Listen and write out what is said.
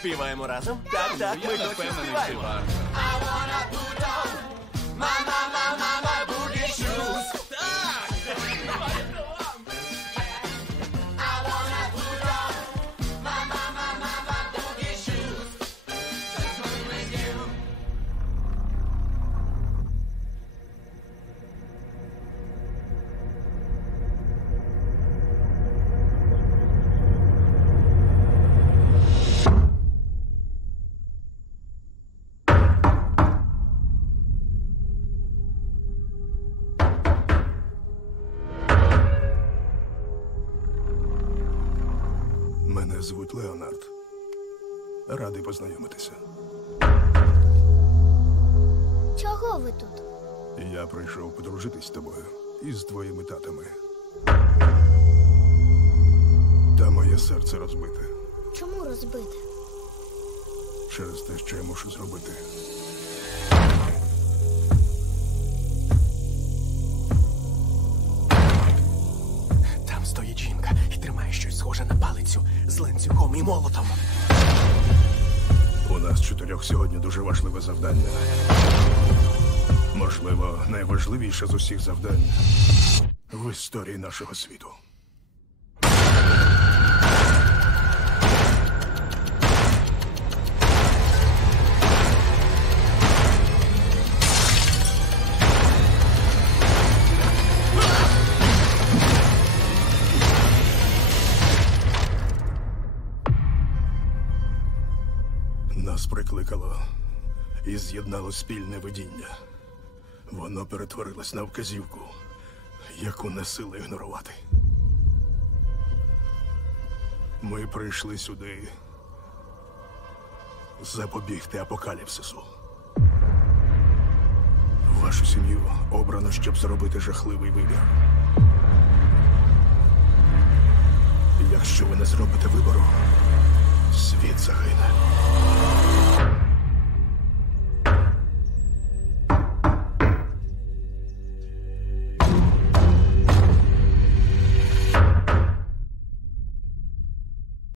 Співаємо разом? Так, ми точно співаємо. Мене звуть Леонард. Радий познайомитися. Чого ви тут? Я прийшов подружитись з тобою і з твоїми татами. Та моє серце розбите. Чому розбите? Через те, що я мушу зробити. Там стоїть жінка і тримає щось схоже на палицю з ланцюгом і молотом. У нас 4 сьогодні дуже важливе завдання. Можливо, найважливіше з усіх завдань в історії нашого світу. Нас прикликало і з'єднало спільне видіння. Воно перетворилось на вказівку, яку не сила ігнорувати. Ми прийшли сюди запобігти апокаліпсису. Вашу сім'ю обрано, щоб зробити жахливий вибір. Якщо ви не зробите вибору, світ загине.